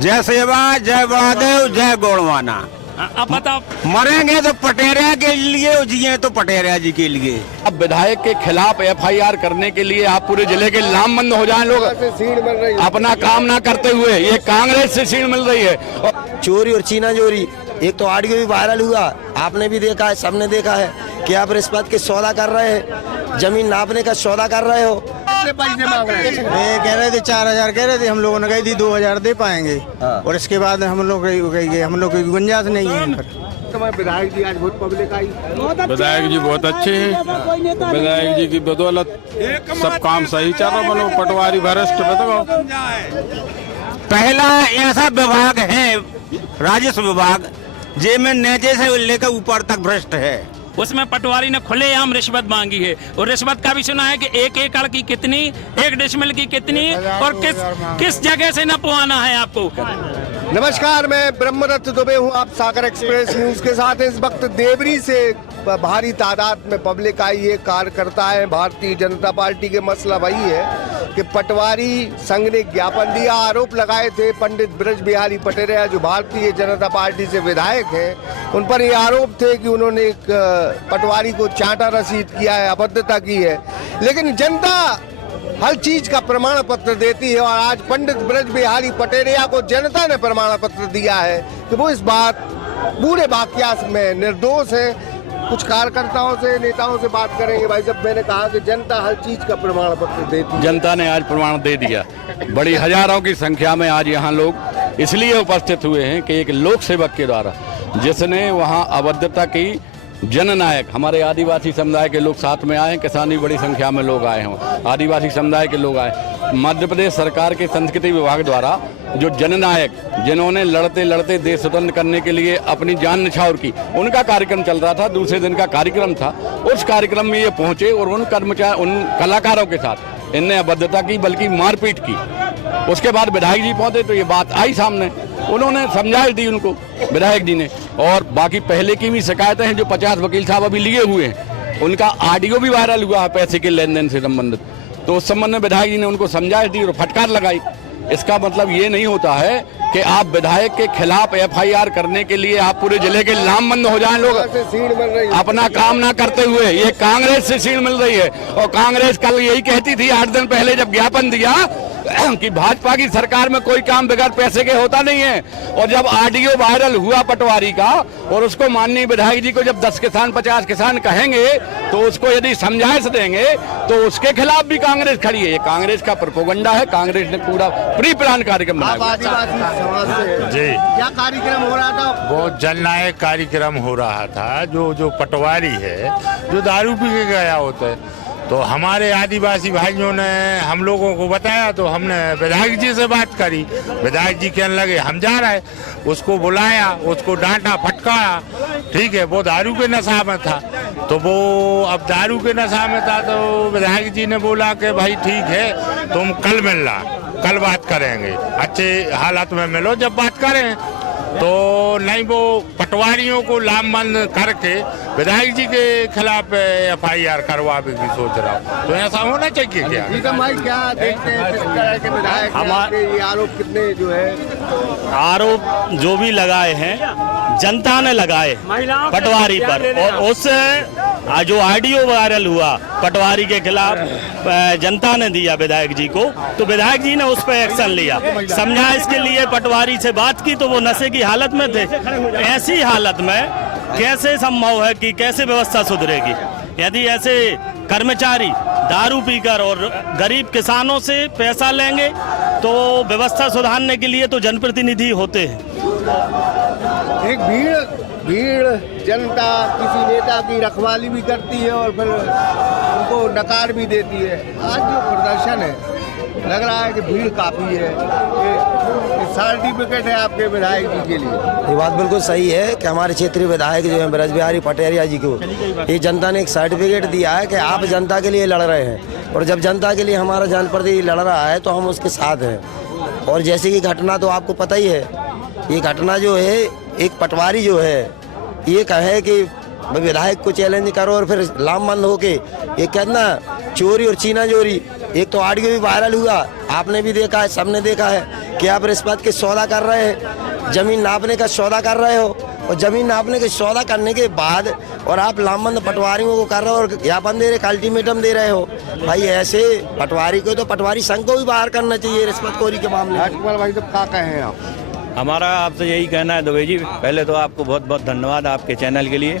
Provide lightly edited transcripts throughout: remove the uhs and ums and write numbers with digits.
जय सेवा, जय बड़ादेव, जय गोड़वाना। अब बताओ, मरेंगे तो पटेरिया के लिए, जिए तो पटेरिया जी के लिए। अब विधायक के खिलाफ एफआईआर करने के लिए आप पूरे जिले के लामबंद हो जाएं लोग, अपना काम ना करते हुए। ये कांग्रेस से सीढ़ मिल रही है। चोरी और चीना चोरी, एक तो ऑडियो भी वायरल हुआ, आपने भी देखा है, सबने देखा है कि आप रिश्वत के सौदा कर रहे हैं, जमीन नापने का सौदा कर रहे हो। पैसे मांग रहे थे, कह रहे थे 4000 कह रहे थे, हम लोगों ने कही थी 2000 दे पाएंगे। और इसके बाद हम लोग की गुंजाइश नहीं है। विधायक जी आज बहुत पब्लिक आई, विधायक जी बहुत अच्छे हैं। विधायक जी की बदौलत सब काम सही चल रहा। बनो पटवारी भ्रष्ट बताओ। पहला ऐसा विभाग है राजस्व विभाग, जिसमें नीचे से लेकर ऊपर तक भ्रष्ट है। उसमें पटवारी ने खुलेआम रिश्वत मांगी है, और रिश्वत का भी सुना है कि 1 एकड़ की कितनी, 1 डिसमिल की कितनी, और किस जगह से नपवाना है आपको। नमस्कार, मैं ब्रह्मदत्त दुबे हूँ, आप सागर एक्सप्रेस न्यूज के साथ। इस वक्त देवरी से भारी तादाद में पब्लिक आई है, कार्यकर्ता है भारतीय जनता पार्टी के। मसला वही है कि पटवारी संघ ने ज्ञापन दिया, आरोप लगाए थे पंडित ब्रज बिहारी पटेरिया जो भारतीय जनता पार्टी से विधायक हैं, उन पर ये आरोप थे कि उन्होंने एक पटवारी को चांटा रसीद किया है, अभद्रता की है। लेकिन जनता हर चीज का प्रमाण पत्र देती है, और आज पंडित ब्रज बिहारी पटेरिया को जनता ने प्रमाण पत्र दिया है कि वो इस बात पूरे वाकयात में निर्दोष है। कुछ कार्यकर्ताओं से, नेताओं से बात करेंगे। भाई साहब, मैंने कहा कि जनता हर चीज का प्रमाण पत्र देती है। जनता ने आज प्रमाण दे दिया। बड़ी हजारों की संख्या में आज यहाँ लोग इसलिए उपस्थित हुए हैं कि एक लोक सेवक के द्वारा, जिसने वहाँ अभद्रता की, जननायक हमारे आदिवासी समुदाय के लोग साथ में आए हैं, किसान भी बड़ी संख्या में लोग आए हैं, आदिवासी समुदाय के लोग आए। मध्य प्रदेश सरकार के संस्कृति विभाग द्वारा जो जननायक, जिन्होंने लड़ते लड़ते देश स्वतंत्र करने के लिए अपनी जान न्यौछावर की, उनका कार्यक्रम चल रहा था, दूसरे दिन का कार्यक्रम था। उस कार्यक्रम में ये पहुंचे और उन कलाकारों के साथ इनने अभद्रता की, बल्कि मारपीट की। उसके बाद विधायक जी पहुंचे तो ये बात आई सामने, उन्होंने समझाइश दी उनको, विधायक जी ने। और बाकी पहले की भी शिकायतें हैं जो 50 वकील साहब अभी लिए हुए हैं, उनका ऑडियो भी वायरल हुआ है पैसे के लेन देन से संबंधित। तो उस संबंध में विधायक जी ने उनको समझाइश दी और फटकार लगाई। इसका मतलब ये नहीं होता है कि आप विधायक के खिलाफ एफआईआर करने के लिए आप पूरे जिले के लामबंद हो जाएं लोग, अपना काम ना करते हुए। ये कांग्रेस से सीढ़ मिल रही है। और कांग्रेस कल यही कहती थी 8 दिन पहले जब ज्ञापन दिया कि भाजपा की सरकार में कोई काम बगैर पैसे के होता नहीं है। और जब ऑडियो वायरल हुआ पटवारी का, और उसको माननीय विधायक जी को जब 10 किसान 50 किसान कहेंगे तो उसको यदि समझाइश देंगे तो उसके खिलाफ भी कांग्रेस खड़ी है। ये कांग्रेस का प्रोपेगेंडा है। कांग्रेस ने पूरा प्री प्लान कार्यक्रम बनाया। जी, क्या कार्यक्रम हो रहा था? बहुत जननायक कार्यक्रम हो रहा था। जो पटवारी है, जो दारू पी के गया होता है, तो हमारे आदिवासी भाइयों ने हम लोगों को बताया, तो हमने विधायक जी से बात करी। विधायक जी कहने लगे हम जा रहे, उसको बुलाया, उसको डांटा, फटकारा। ठीक है, वो दारू के नशा में था, तो वो अब दारू के नशा में था, तो विधायक जी ने बोला कि भाई ठीक है, तुम कल मिलना, कल बात करेंगे, अच्छे हालात में मिलो, जब बात करें। तो नहीं, वो पटवारियों को लामबंद करके विधायक जी के खिलाफ एफआईआर करवा भी सोच रहा हूँ। तो ऐसा होना चाहिए क्या? भाई क्या देखते हैं किस तरह के विधायक हमारे ये आरोप कितने जो है, आरोप जो भी लगाए हैं जनता ने लगाए पटवारी पर, और उस जो ऑडियो वायरल हुआ पटवारी के खिलाफ जनता ने दिया विधायक जी को, तो विधायक जी ने उस पर एक्शन लिया। समझा इसके लिए पटवारी से बात की तो वो नशे की हालत में थे। ऐसी हालत में कैसे संभव है कि कैसे व्यवस्था सुधरेगी? यदि ऐसे कर्मचारी दारू पीकर और गरीब किसानों से पैसा लेंगे तो व्यवस्था सुधारने के लिए तो जनप्रतिनिधि होते हैं। एक भीड़ जनता किसी नेता की रखवाली भी करती है और फिर उनको नकार भी देती है। आज जो प्रदर्शन है, लग रहा है कि भीड़ काफी है। ये सर्टिफिकेट है आपके विधायक जी के लिए? ये बात बिल्कुल सही है कि हमारे क्षेत्रीय विधायक जो है ब्रज बिहारी पटेरिया जी को ये जनता ने एक सर्टिफिकेट दिया है कि आप जनता के लिए लड़ रहे हैं, और जब जनता के लिए हमारा जनप्रतिनिधि लड़ रहा है तो हम उसके साथ हैं। और जैसे कि घटना तो आपको पता ही है, ये घटना जो है एक पटवारी जो है ये कहे कि विधायक को चैलेंज करो और फिर लामबंद होके ये कहना चोरी और चीना चोरी, एक तो ऑडियो भी वायरल हुआ, आपने भी देखा है, सबने देखा है कि आप रिश्वत के सौदा कर रहे हैं, जमीन नापने का सौदा कर रहे हो, और जमीन नापने के सौदा करने के बाद और आप लामबंद पटवारियों को कर रहे हो और ज्ञापन दे रहे, अल्टीमेटम दे रहे हो। भाई ऐसे पटवारी को तो पटवारी संघ को भी बाहर करना चाहिए रिश्वतखोरी के मामले में। राजकुमार भाई तो क्या कहें आप? हमारा आपसे यही कहना है दुबे जी, पहले तो आपको बहुत बहुत धन्यवाद आपके चैनल के लिए।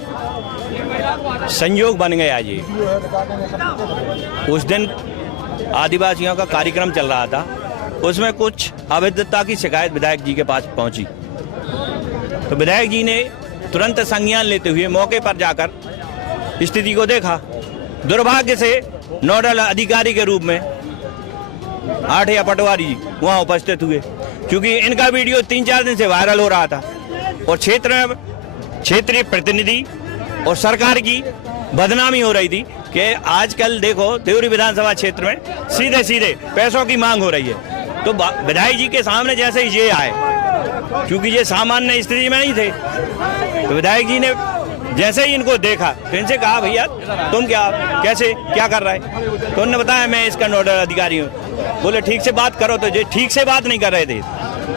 संयोग बन गया जी, उस दिन आदिवासियों का कार्यक्रम चल रहा था, उसमें कुछ अवैधता की शिकायत विधायक जी के पास पहुंची, तो विधायक जी ने तुरंत संज्ञान लेते हुए मौके पर जाकर स्थिति को देखा। दुर्भाग्य से नोडल अधिकारी के रूप में आठिया पटवारी जी वहां उपस्थित हुए, क्योंकि इनका वीडियो 3-4 दिन से वायरल हो रहा था और क्षेत्रीय प्रतिनिधि और सरकार की बदनामी हो रही थी कि आजकल देखो देवरी विधानसभा क्षेत्र में सीधे सीधे पैसों की मांग हो रही है। तो विधायक जी के सामने जैसे ही ये आए, क्योंकि ये सामान्य स्थिति में नहीं थे, तो विधायक जी ने जैसे ही इनको देखा तो इनसे कहा, भैया तुम कैसे क्या कर रहा है? तो उन्होंने बताया मैं इसका नोडल अधिकारी हूँ। बोले ठीक से बात करो, तो ये ठीक से बात नहीं कर रहे थे,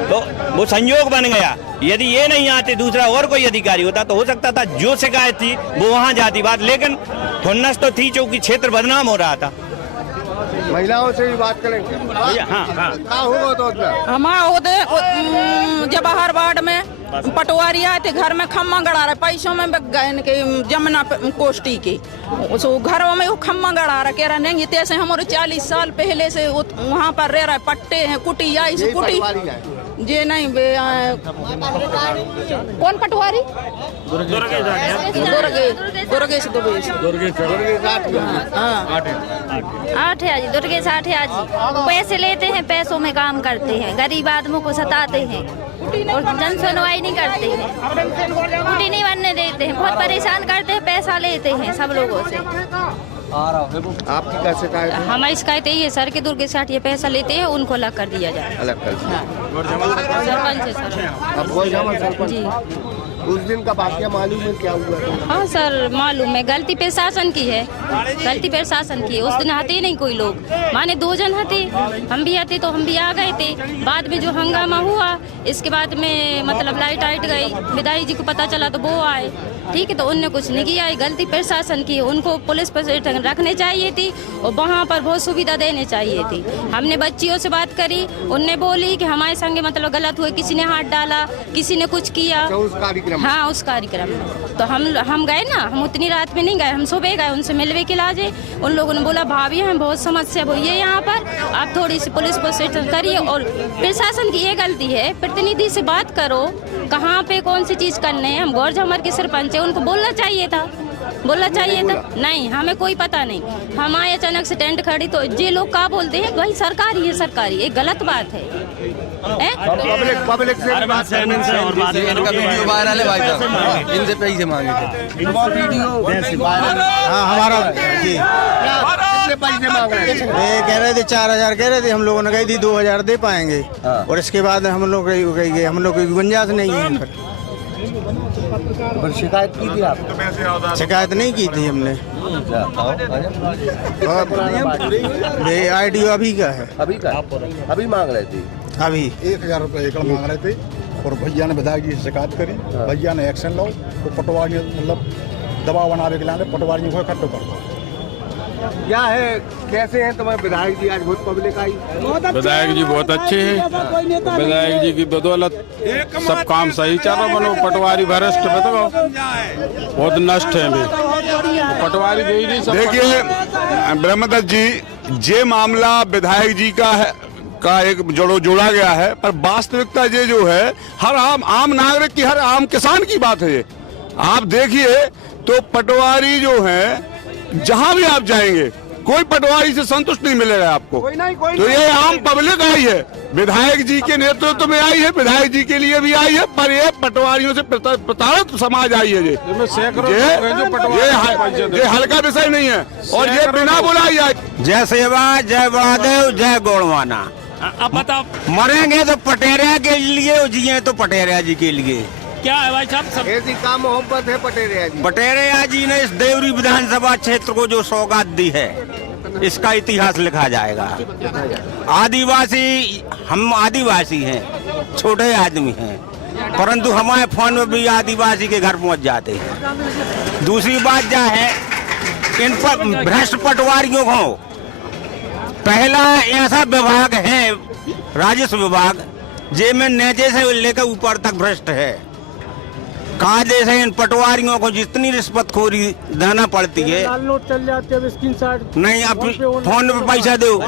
तो वो संयोग बन गया। यदि ये नहीं आते, दूसरा और कोई अधिकारी होता तो हो सकता था जो शिकायत थी वो वहाँ जाती बात, लेकिन खुन्नस तो थी क्योंकि क्षेत्र बदनाम हो रहा था। महिलाओं से भी बात करेंगे। हाँ होगा तो हमारा जवाहर वार्ड में पटवारी आए थे, घर में खम्मा गड़ा रहे, पैसों में के जमुना कोष्टी के घरों में वो खम्मा गड़ा रहा, कह रहा नहीं तैसे हमारे 40 साल पहले से वहाँ पर रह रहा है, पट्टे हैं, कुटी आई से कुटी जे नहीं कौन पटवारी दुर्गेश दुर्गेश आठिया जी पैसे लेते हैं, पैसों में काम करते हैं, गरीब आदमियों को सताते हैं और जन सुनवाई नहीं करते हैं, छुट्टी नहीं बनने देते हैं, बहुत परेशान करते हैं, पैसा लेते हैं सब लोगों से। आपकी क्या शिकायत है? हमारी शिकायत यही है सर कि दुर्गेश आठिया पैसा लेते हैं, उनको अलग कर दिया जाए। अलग कर दिया। सरपंच है सर। सरपंच जी उस दिन का वाकया मालूम है क्या हुआ था? हाँ सर मालूम है, गलती प्रशासन की है, गलती प्रशासन की है। उस दिन आते नहीं कोई लोग, माने 2 जन आते, हम भी आते तो हम भी आ गए थे। बाद में जो हंगामा हुआ, इसके बाद में मतलब लाइट आइट गई, विधायक जी को पता चला तो वो आए, ठीक है, तो उनने कुछ नहीं किया। गलती प्रशासन की, उनको पुलिस पर रखने चाहिए थी और वहाँ पर बहुत सुविधा देने चाहिए थी। हमने बच्चियों से बात करी, उनने बोली कि हमारे संग मतलब गलत हुए, किसी ने हाथ डाला, किसी ने कुछ किया। हाँ उस कार्यक्रम में तो हम गए ना, हम उतनी रात में नहीं गए, हम सुबह गए, उनसे मिलवे के लाजे। उन लोगों ने बोला भाभी हम बहुत समस्या हुई है यहाँ पर, आप थोड़ी सी पुलिस को सेटल करिए। और प्रशासन की ये गलती है, प्रतिनिधि से बात करो कहाँ पे कौन सी चीज़ करने है। हम गौर झमर के सरपंच है, उनको बोलना चाहिए था, नहीं हमें कोई पता नहीं। हम आए अचानक से टेंट खड़ी तो ये लोग क्या बोलते हैं, भाई सरकारी है सरकारी, ये गलत बात है। पब्लिक से वायरल है भाई साहब, इनसे पैसे मांगे थे। हाँ हमारा पैसे मांग रहे हैं? कह रहे थे 4000 कह रहे थे, हम लोगों ने कही थी 2000 दे पाएंगे। और इसके बाद हम लोग की गुंजाइश नहीं है। पर शिकायत की थी आप? शिकायत नहीं की थी हमने। आईडी अभी का है, अभी मांग रहे थे, अभी 1000 रुपये एकड़ मांग रहे थे। और भैया ने विधायक जी से शिकायत करी, भैया ने एक्शन लो, तो पटवारी मतलब दबाव बनाने के लिए पटवारी को इकट्ठे कर दो। क्या है, कैसे हैं तुम्हारे विधायक जी? आज बहुत पब्लिक आई। विधायक जी बहुत अच्छे हैं, विधायक जी की बदौलत सब काम सही चल रहा। बनो पटवारी भ्रष्ट बताओ, बहुत नष्ट है पटवारी। देखिए ब्रह्मदत्त जी, ये मामला विधायक जी का है का एक जोड़ा गया है, पर वास्तविकता ये जो है हर आम नागरिक की, हर आम किसान की बात है। आप देखिए तो पटवारी जो है, जहां भी आप जाएंगे कोई पटवारी से संतुष्ट नहीं मिलेगा आपको। तो ये आम पब्लिक आई है, विधायक जी के नेतृत्व में आई है, विधायक जी के लिए भी आई है, पर ये पटवारियों से प्रताड़ित समाज आई है। ये हल्का विषय नहीं है और ये बिना बुलाई आई। जय सेवा, जय बहादेव, जय गोड़वाना। अब बताओ, मरेंगे तो पटेरिया के लिए, जिए तो पटेरिया जी के लिए। क्या है भाई साहब, सब ऐसी काम मोहब्बत है पटेरिया जी। पटेरिया जी ने इस देवरी विधानसभा क्षेत्र को जो सौगात दी है, इसका इतिहास लिखा जाएगा। आदिवासी, हम आदिवासी हैं, छोटे आदमी हैं, परंतु हमारे फोन में भी आदिवासी के घर पहुंच जाते हैं। दूसरी बात क्या है, इन पर भ्रष्ट पटवारियों को पहला ऐसा विभाग है राजस्व विभाग, जेमें नीचे से लेकर ऊपर तक भ्रष्ट है। कायदे से इन पटवारियों को जितनी रिश्वतखोरी देना पड़ती है, नोट चल जाते हैं, स्क्रीन शॉट नहीं आप फोन पे पैसा दो।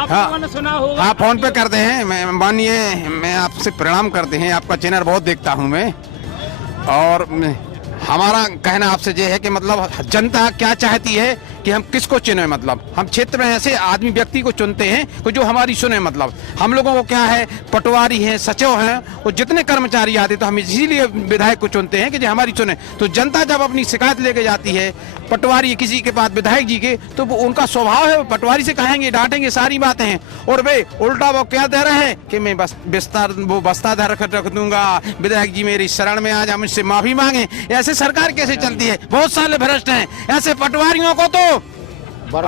आपने सुना होगा, हाँ फोन पे करते हैं। मानिए मैं आपसे प्रणाम करते हैं, आपका चैनल बहुत देखता हूँ मैं, और हमारा कहना आपसे ये है कि मतलब जनता क्या चाहती है कि हम किसको चुने। मतलब हम क्षेत्र में ऐसे आदमी व्यक्ति को चुनते हैं कि जो हमारी सुने। मतलब हम लोगों को क्या है, पटवारी हैं, सचिव हैं, और जितने कर्मचारी आते तो हम इसीलिए विधायक को चुनते हैं कि जो हमारी सुने। तो जनता जब अपनी शिकायत लेके जाती है पटवारी किसी के पास विधायक जी के, तो वो उनका स्वभाव है, वो पटवारी से कहेंगे, डांटेंगे, सारी बातें हैं। और वे उल्टा वो क्या दे रहे हैं कि मैं बस बस्ता रख दूंगा, विधायक जी मेरी शरण में आ जा, मुझसे माफी मांगे। ऐसे सरकार कैसे चलती है? बहुत सारे भ्रष्ट हैं, ऐसे पटवारियों को तो हाँ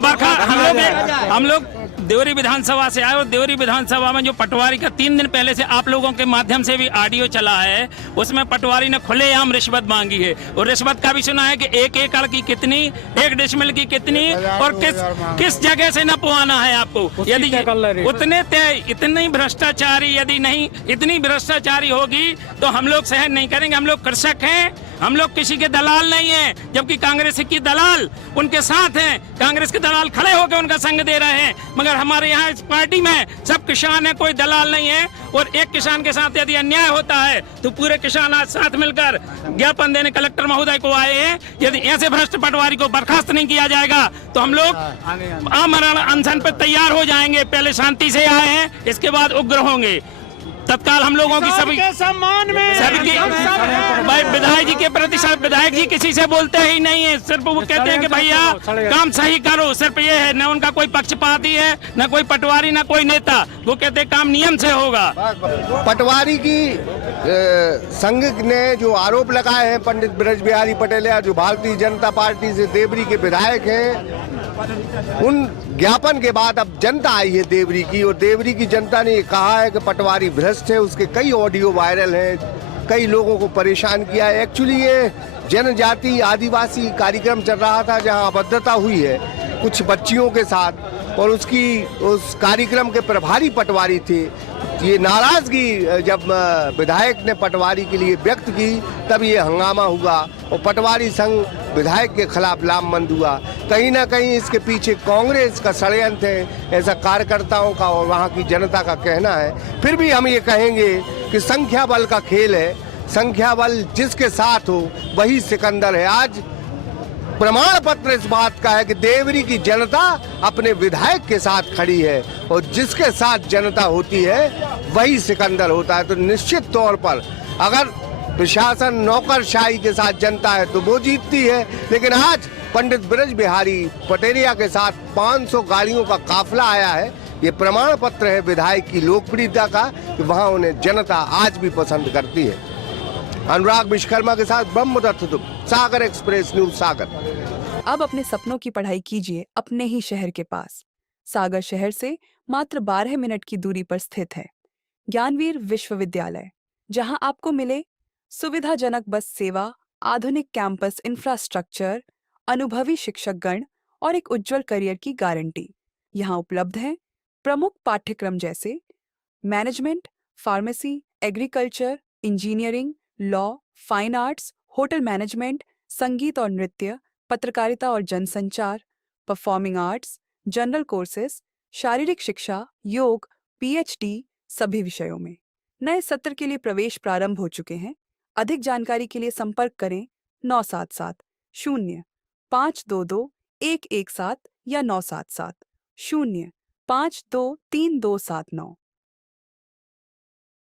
बरखा। हम लोग देवरी विधानसभा से आए, और देवरी विधानसभा में जो पटवारी का 3 दिन पहले से आप लोगों के माध्यम से भी ऑडियो चला है, उसमें पटवारी ने खुलेआम रिश्वत मांगी है। और रिश्वत का भी सुना है कि 1 एकड़ की कितनी, 1 डेसिमल की कितनी, और किस जगह से न पवाना है आपको। यदि इतनी भ्रष्टाचारी, यदि नहीं इतनी भ्रष्टाचारी होगी तो हम लोग सहन नहीं करेंगे। हम लोग कृषक हैं, हम लोग किसी के दलाल नहीं हैं, जबकि कांग्रेस की दलाल उनके साथ हैं। कांग्रेस के दलाल खड़े होकर उनका संग दे रहे हैं, मगर हमारे यहाँ इस पार्टी में सब किसान है, कोई दलाल नहीं है। और एक किसान के साथ यदि अन्याय होता है तो पूरे किसान आज साथ मिलकर ज्ञापन देने कलेक्टर महोदय को आए हैं। यदि ऐसे भ्रष्ट पटवारी को बर्खास्त नहीं किया जाएगा तो हम लोग आमरण अनशन पर तैयार हो जाएंगे। पहले शांति से आए हैं, इसके बाद उग्र होंगे। तत्काल हम लोगों की सभी सम्मान में भाई विधायक जी के प्रति, विधायक जी किसी से बोलते ही नहीं है, सिर्फ वो कहते हैं कि भैया काम सही करो। सिर्फ ये है, न उनका कोई पक्षपाती है, न कोई पटवारी, न कोई नेता। वो कहते हैं काम नियम से होगा। पटवारी की संघ ने जो आरोप लगाए हैं पंडित ब्रज बिहारी पटेल, जो भारतीय जनता पार्टी से देवरी के विधायक हैं, उन ज्ञापन के बाद अब जनता आई है देवरी की, और देवरी की जनता ने कहा है कि पटवारी भ्रष्ट है। उसके कई ऑडियो वायरल हैं, कई लोगों को परेशान किया है। एक्चुअली ये जनजाति आदिवासी कार्यक्रम चल रहा था जहां अभद्रता हुई है कुछ बच्चियों के साथ, और उस कार्यक्रम के प्रभारी पटवारी थे। ये नाराजगी जब विधायक ने पटवारी के लिए व्यक्त की, तब ये हंगामा हुआ और पटवारी संघ विधायक के खिलाफ लामबंद हुआ। कहीं ना कहीं इसके पीछे कांग्रेस का षड्यंत्र है, ऐसा कार्यकर्ताओं का और वहाँ की जनता का कहना है। फिर भी हम ये कहेंगे कि संख्या बल का खेल है, संख्या बल जिसके साथ हो वही सिकंदर है। आज प्रमाण पत्र इस बात का है कि देवरी की जनता अपने विधायक के साथ खड़ी है, और जिसके साथ जनता होती है वही सिकंदर होता है। तो निश्चित तौर पर अगर प्रशासन नौकरशाही के साथ जनता है तो वो जीतती है, लेकिन आज पंडित ब्रज बिहारी पटेरिया के साथ 500 गाड़ियों का काफिला आया है। ये प्रमाण पत्र है विधायक की लोकप्रियता का कि वहाँ उन्हें जनता आज भी पसंद करती है। अनुराग विश्वकर्मा के साथ ब्रह्मदत्त दुब, सागर एक्सप्रेस न्यूज सागर। अब अपने सपनों की पढ़ाई कीजिए अपने ही शहर के पास। सागर शहर से मात्र 12 मिनट की दूरी पर स्थित है ज्ञानवीर विश्वविद्यालय, जहां आपको मिले सुविधाजनक बस सेवा, आधुनिक कैंपस इंफ्रास्ट्रक्चर, अनुभवी शिक्षकगण और एक उज्जवल करियर की गारंटी। यहाँ उपलब्ध है प्रमुख पाठ्यक्रम जैसे management, pharmacy, agriculture, engineering, law, fine arts, hotel management, संगीत और नृत्य, पत्रकारिता और जनसंचार, परफॉर्मिंग आर्ट्स, जनरल कोर्सेज, शारीरिक शिक्षा, योग, पीएचडी सभी विषयों में। नए सत्र के लिए प्रवेश प्रारंभ हो चुके हैं। अधिक जानकारी के लिए संपर्क करें 977 0 522 117 या 977 0 523 279।